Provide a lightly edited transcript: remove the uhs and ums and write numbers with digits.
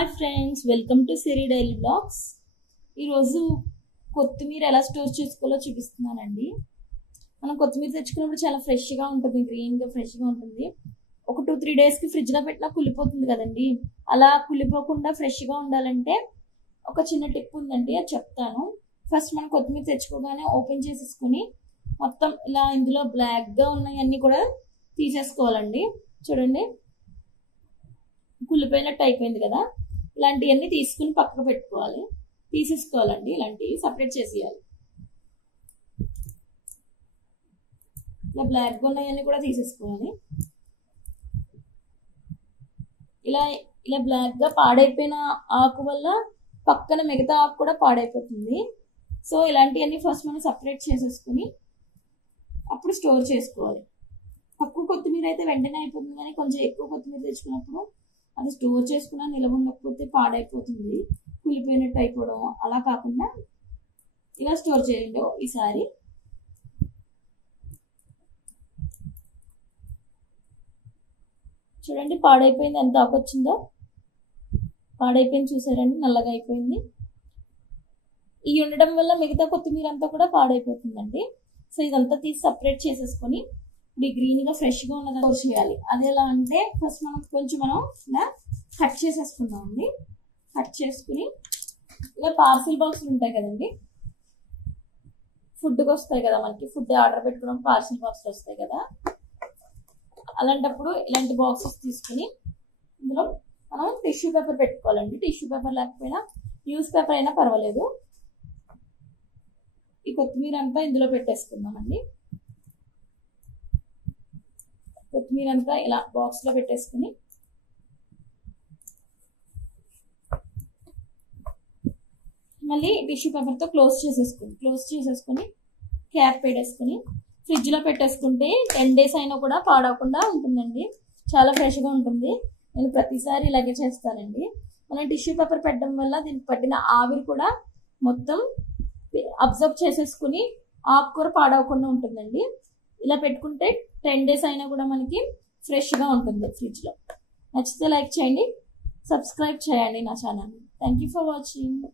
Hi friends, welcome to Siri daily blogs. ఈరోజు కొత్తిమీర ఎలా స్టోర్ చేసుకోవాలో చూపిస్తున్నానండి. మనం కొత్తిమీర తెచ్చుకున్నప్పుడు చాలా ఫ్రెష్గా ఉంటుంది, గ్రీన్గా ఫ్రెష్గా ఉంటుంది. ఒక 2-3 డేస్కి ఫ్రిడ్జ్లో పెట్టినా కుళ్ళిపోతుంది కదండి. అలా కుళ్ళిపోకుండా ఫ్రెష్గా ఉండాలంటే ఒక చిన్న టిప్ ఉందండి, అది చెప్తాను. ఫస్ట్ మనం కొత్తిమీర తెచ్చుకోగానే ఓపెన్ చేసేసుకుని మొత్తం ఇలా ఇందులో బ్లాక్గా ఉన్నాయన్నీ కూడా తీసేసుకోవాలండి. చూడండి, కుళ్ళిపోయినట్టు అయిపోయింది కదా. ఇలాంటివన్నీ తీసుకుని పక్కకు పెట్టుకోవాలి, తీసేసుకోవాలండి. ఇలాంటివి సపరేట్ చేసేయాలి. ఇలా బ్లాక్గా ఉన్నాయన్నీ కూడా తీసేసుకోవాలి. ఇలా ఇలా బ్లాక్గా పాడైపోయిన ఆకు వల్ల పక్కన మిగతా ఆకు కూడా పాడైపోతుంది. సో ఇలాంటివన్నీ ఫస్ట్ మనం సపరేట్ చేసేసుకుని అప్పుడు స్టోర్ చేసుకోవాలి. తక్కువ కొత్తిమీర అయితే వెంటనే అయిపోతుంది, కానీ కొంచెం ఎక్కువ కొత్తిమీర తెచ్చుకున్నప్పుడు అది స్టోర్ చేసుకున్నా నిలవ ఉండకపోతే పాడైపోతుంది, కుళ్ళిపోయినట్టు అయిపోవడం. అలా కాకుండా ఇలా స్టోర్ చేయండి. ఈసారి చూడండి, పాడైపోయింది, ఎంత ఆకొచ్చిందో. పాడైపోయింది చూసారండి, నల్లగా అయిపోయింది. ఈ ఉండడం వల్ల మిగతా కొత్తిమీర అంతా కూడా పాడైపోతుందండి. సో ఇదంతా తీసి సపరేట్ చేసేసుకొని ఇది గ్రీన్గా ఫ్రెష్గా ఉన్నది స్టోర్ చేయాలి. అది ఎలా అంటే ఫస్ట్ మనం ఇలా కట్ చేసేసుకుందామండి. కట్ చేసుకుని ఇలా పార్సిల్ బాక్సులు ఉంటాయి కదండి, ఫుడ్కి వస్తాయి కదా, మనకి ఫుడ్ ఆర్డర్ పెట్టుకోవడం పార్సిల్ బాక్సులు వస్తాయి కదా. అలాంటప్పుడు ఇలాంటి బాక్సెస్ తీసుకుని ఇందులో మనం టిష్యూ పేపర్ పెట్టుకోవాలండి. టిష్యూ పేపర్ లేకపోయినా న్యూస్ పేపర్ అయినా పర్వాలేదు. ఈ కొత్తిమీర అంతా ఇందులో పెట్టేసుకుందామండి. కొత్తిమీర అంతా ఇలా బాక్స్లో పెట్టేసుకుని మళ్ళీ టిష్యూ పేపర్తో క్లోజ్ చేసేసుకుని క్యాప్ పెట్టేసుకుని ఫ్రిడ్జ్లో పెట్టేసుకుంటే 10 days అయినా కూడా పాడవకుండా ఉంటుందండి. చాలా ఫ్రెష్గా ఉంటుంది. నేను ప్రతిసారి ఇలాగే చేస్తానండి. మనం టిష్యూ పేపర్ పెట్టడం వల్ల దీనికి పట్టిన ఆవిరి కూడా మొత్తం అబ్జర్వ్ చేసేసుకుని ఆకుకూర పాడవకుండా ఉంటుందండి. ఇలా పెట్టుకుంటే 10 days అయినా కూడా మనకి ఫ్రెష్గా ఉంటుంది ఫ్రిడ్జ్లో. నచ్చితే లైక్ చేయండి, సబ్స్క్రైబ్ చేయండి నా ఛానల్ని. Thank you for watching.